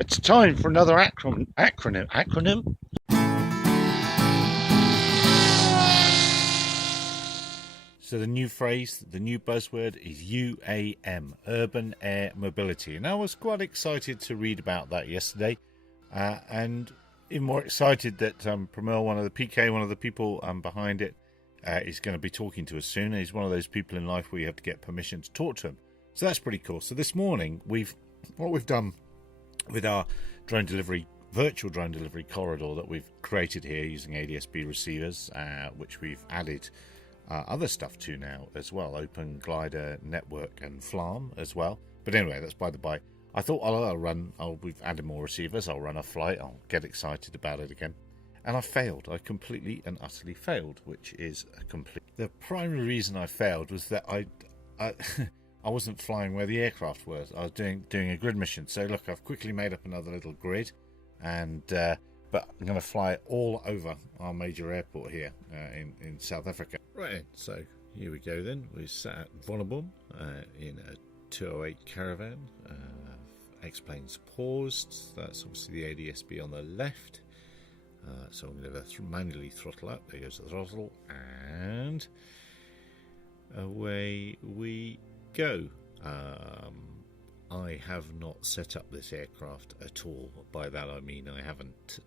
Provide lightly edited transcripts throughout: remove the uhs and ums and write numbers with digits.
It's time for another acronym. So the new phrase, the new buzzword is UAM, Urban Air Mobility. And I was quite excited to read about that yesterday. And even more excited that Pramil, one of the people behind it, is going to be talking to us soon. He's one of those people in life where you have to get permission to talk to him. So that's pretty cool. So this morning, what we've done with our virtual drone delivery corridor that we've created here using ADSB receivers, which we've added other stuff to now as well, Open Glider Network and FLARM as well. But anyway, that's by the by. I thought we've added more receivers, I'll run a flight, I'll get excited about it again. And I failed. I completely and utterly failed, which is The primary reason I failed was that I wasn't flying where the aircraft was. I was doing a grid mission. So look, I've quickly made up another little grid, but I'm going to fly all over our major airport here in South Africa. Right, so here we go then. We sat at Vonnerbom in a 208 Caravan. X-plane's paused. That's obviously the ADSB on the left. So I'm going to manually throttle up. There goes the throttle, and away we go. I have not set up this aircraft at all. By that I mean I haven't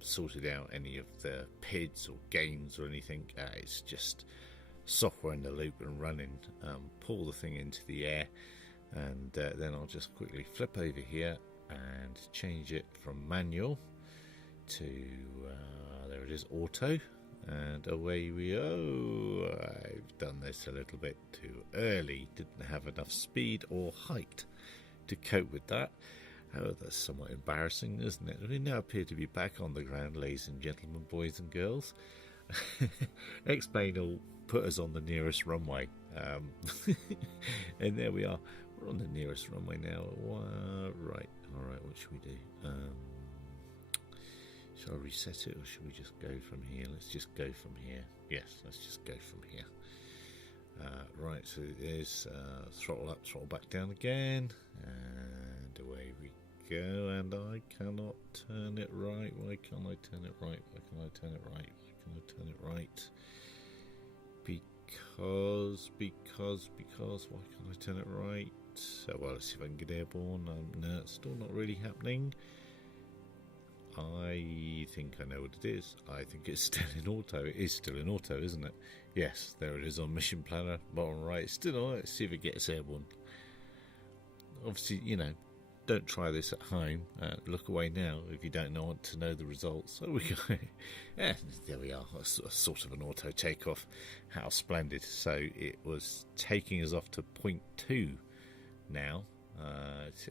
sorted out any of the PIDs or games or anything. It's just software in the loop and running. Pull the thing into the air, and then I'll just quickly flip over here and change it from manual to there it is, auto, and away we go. I've done this a little bit too early, didn't have enough speed or height to cope with that. Oh, that's somewhat embarrassing, isn't it? We now appear to be back on the ground, ladies and gentlemen, boys and girls. X-Plane will put us on the nearest runway, and there we are. We're on the nearest runway now. Right, alright, what should we do? Shall I reset it, or should we just go from here? Let's just go from here. Yes, let's just go from here. Right, so there's throttle up, throttle back down again, and away we go. And I cannot turn it right. Why can't I turn it right? Why can't I turn it right? Why can't I turn it right? Because why can't I turn it right? Well, let's see if I can get airborne. No, it's still not really happening. I think I know what it is. I think it's still in auto. It is still in auto, isn't it? Yes, there it is on Mission Planner, bottom right. It's still on. Let's see if it gets airborne. Obviously, don't try this at home. Look away now if you don't want to know the results. So we go. Yeah, there we are. A sort of an auto takeoff. How splendid. So it was taking us off to point 2 now.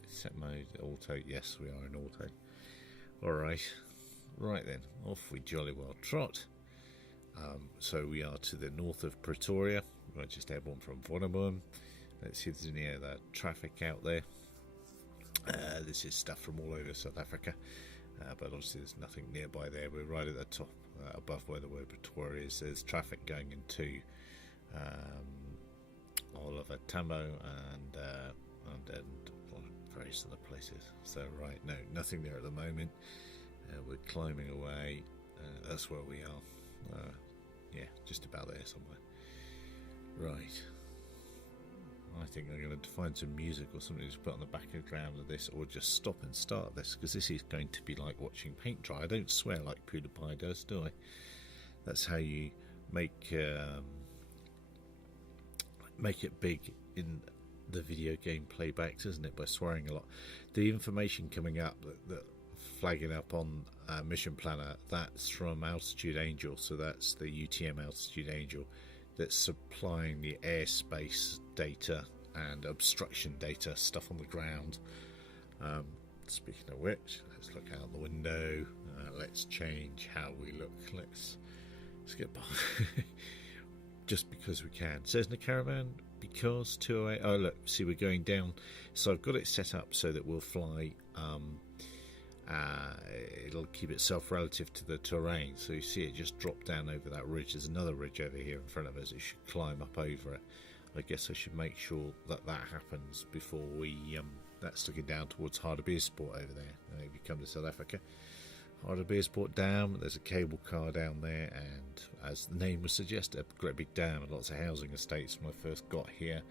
Set mode, auto. Yes, we are in auto. Alright, right then, off we jolly well trot. So we are to the north of Pretoria. We're just airborne from Vonnerbom. Let's see if there's any other traffic out there. This is stuff from all over South Africa, but obviously there's nothing nearby there. We're right at the top, above where the word Pretoria is. There's traffic going into Oliver Tambo and various other places. So right, no, nothing there at the moment. We're climbing away. That's where we are. Yeah, just about there somewhere. Right. I think I'm going to find some music or something to put on the background of this, or just stop and start this, because this is going to be like watching paint dry. I don't swear like PewDiePie does, do I? That's how you make it big in the video game playbacks, isn't it? By swearing a lot. The information coming up that flagging up on Mission Planner, that's from Altitude Angel. So that's the UTM Altitude Angel that's supplying the airspace data and obstruction data, stuff on the ground. Speaking of which, let's look out the window. Let's change how we look. Let's get by. Just because we can. Says in the Caravan, because 208. Oh look, see, we're going down. So I've got it set up so that we'll fly. It'll keep itself relative to the terrain. So you see it just drop down over that ridge. There's another ridge over here in front of us. It should climb up over it. I guess I should make sure that happens before we that's looking down towards Hardebeesport over there. come to South Africa. Ardupilot Port Dam, there's a cable car down there, and as the name would suggest, a great big dam and lots of housing estates. When I first got here,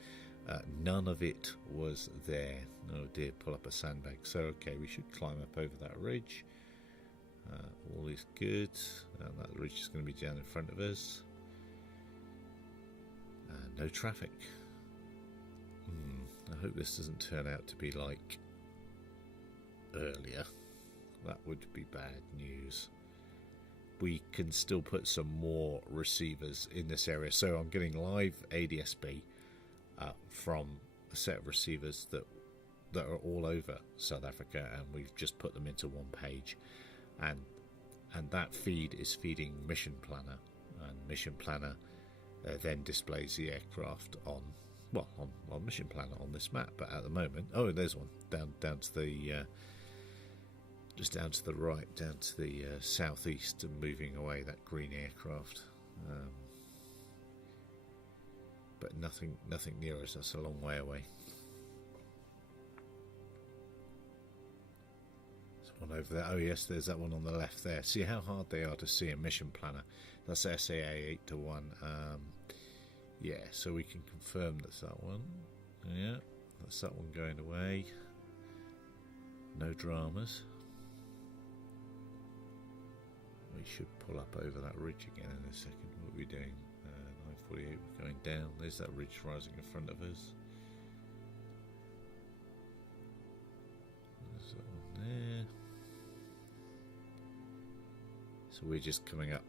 none of it was there. Oh dear, pull up a sandbag. So okay, we should climb up over that ridge. All is good, and that ridge is going to be down in front of us. No traffic. I hope this doesn't turn out to be like earlier. That would be bad news. We can still put some more receivers in this area. So I'm getting live ADSB from a set of receivers that are all over South Africa, and we've just put them into one page. And that feed is feeding Mission Planner, and Mission Planner then displays the aircraft on Mission Planner on this map. But at the moment, oh, there's one down to the just down to the right, down to the southeast, and moving away, that green aircraft. But nothing near us. That's a long way away. There's one over there. Oh yes, there's that one on the left there. See how hard they are to see a Mission Planner. That's SAA 8-1. Yeah, so we can confirm that's that one. Yeah, that's that one going away. No dramas. We should pull up over that ridge again in a second. What are we doing? 948, we're going down. There's that ridge rising in front of us. There's that one there. So we're just coming up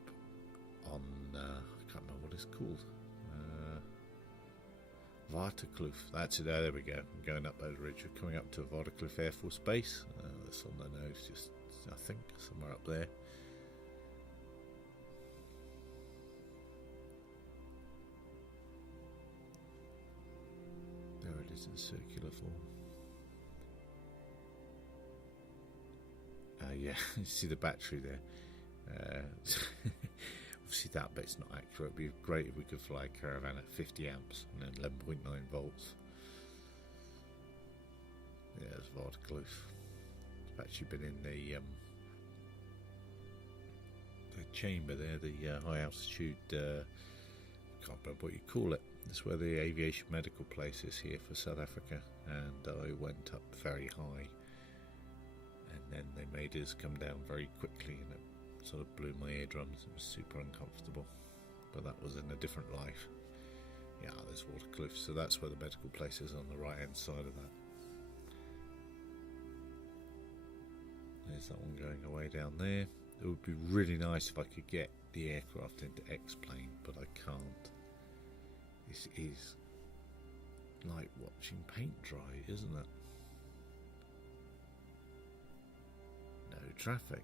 on, I can't remember what it's called. Ardupilot. That's it. There we go. I'm going up that ridge. We're coming up to Ardupilot Air Force Base. That's on the nose, just I think somewhere up there. There it is in circular form. Yeah, you see the battery there. Obviously that bit's not accurate. It'd be great if we could fly a Caravan at 50 amps and then 11.9 volts. Yeah, there's Ardupilot. It's actually been in the chamber there, the high altitude, can't remember what you call it. That's where the aviation medical place is here for South Africa, and I went up very high, and then they made us come down very quickly, and it sort of blew my eardrums. It was super uncomfortable, but that was in a different life. Yeah, there's Ardupilot, so that's where the medical place is, on the right hand side of that. There's that one going away down there. It would be really nice if I could get the aircraft into X-plane, but I can't. This is like watching paint dry, isn't it? No traffic,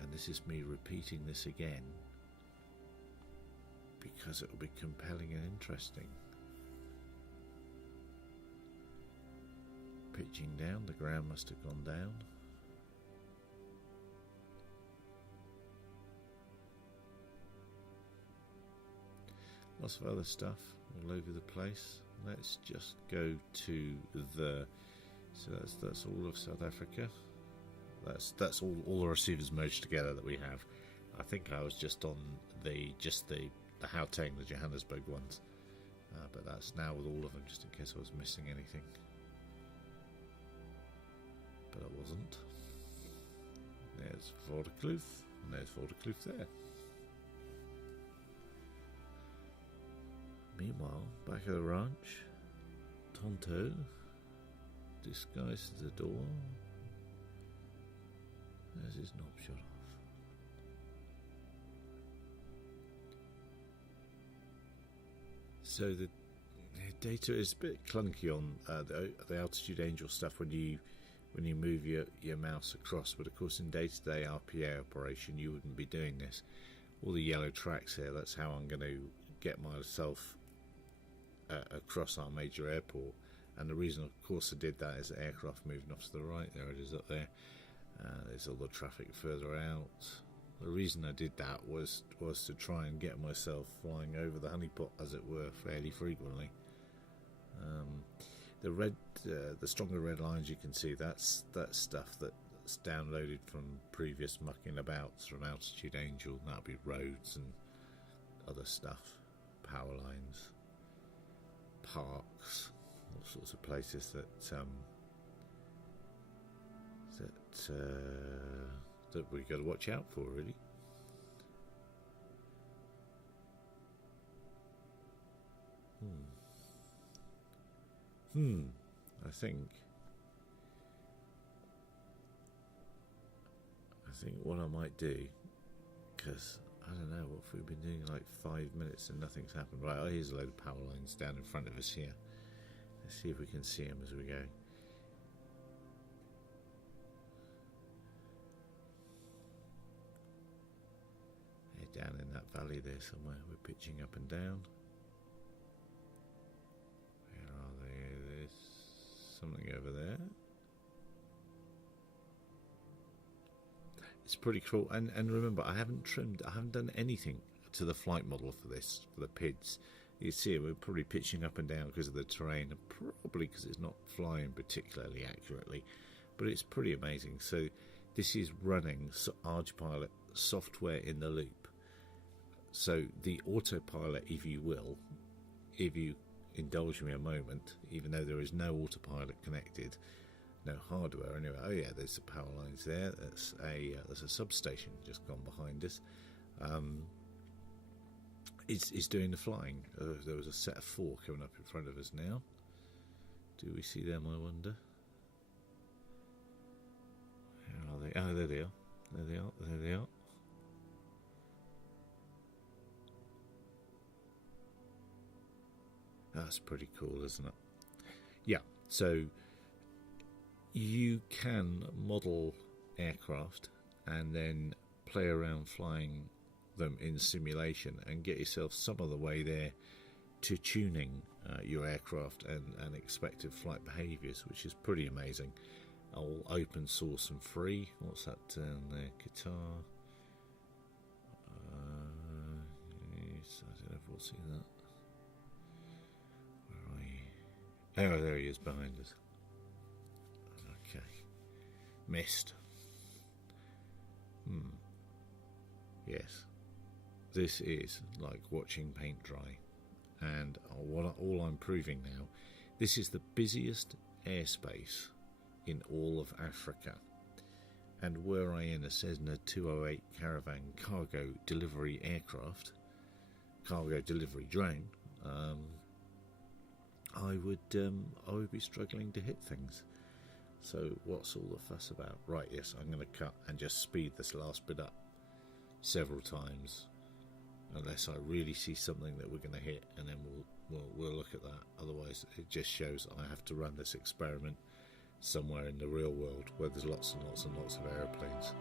and this is me repeating this again because it will be compelling and interesting. Pitching down, the ground must have gone down. Lots of other stuff all over the place. Let's just go to the, so that's all of South Africa. That's all the receivers merged together that we have. I think I was just on the Gauteng, the Johannesburg ones, but that's now with all of them, just in case I was missing anything. But I wasn't. There's Ardupilot, and there's Ardupilot there. Meanwhile, back at the ranch, Tonto disguised as a door. There's his knob shot off. So the data is a bit clunky on the altitude angel stuff when you move your mouse across, but of course in day-to-day RPA operation you wouldn't be doing this. All the yellow tracks here, that's how I'm going to get myself across our major airport, and the reason of course I did that is the aircraft moving off to the right. There it is up there. There's all the traffic further out. The reason I did that was to try and get myself flying over the honeypot, as it were, fairly frequently. The stronger red lines you can see, that's stuff that that's downloaded from previous mucking abouts from Altitude Angel. That'll be roads and other stuff, power lines, parks, all sorts of places that that we got to watch out for, really. I think what I might do, because I don't know, what if we've been doing like 5 minutes and nothing's happened. Right, oh, here's a load of power lines down in front of us here. Let's see if we can see them as we go. They're down in that valley there somewhere. We're pitching up and down. Where are they? There's something over there. It's pretty cool, and remember, I haven't done anything to the flight model for this, for the PIDs. You see, we're probably pitching up and down because of the terrain, and probably because it's not flying particularly accurately, but it's pretty amazing. So this is running Ardupilot software in the loop. So the autopilot, if you will, if you indulge me a moment, even though there is no autopilot connected, no hardware anyway. Oh yeah, there's the power lines there. There's a substation just gone behind us. It's doing the flying. There was a set of 4 coming up in front of us now. Do we see them, I wonder? Where are they? Oh, there they are. There they are. There they are. That's pretty cool, isn't it? Yeah, so you can model aircraft and then play around flying them in simulation and get yourself some of the way there to tuning your aircraft and expected flight behaviours, which is pretty amazing. All open source and free. What's that down there? Guitar. Yes, I don't know if we'll see that. Where are you? Oh, there he is behind us. Okay. Missed. Yes. This is like watching paint dry. And all I'm proving now, this is the busiest airspace in all of Africa. And were I in a Cessna 208 Caravan cargo delivery aircraft, cargo delivery drone, I would be struggling to hit things. So what's all the fuss about? Right, yes, I'm going to cut and just speed this last bit up several times, unless I really see something that we're going to hit, and then we'll look at that. Otherwise, it just shows I have to run this experiment somewhere in the real world where there's lots and lots and lots of aeroplanes.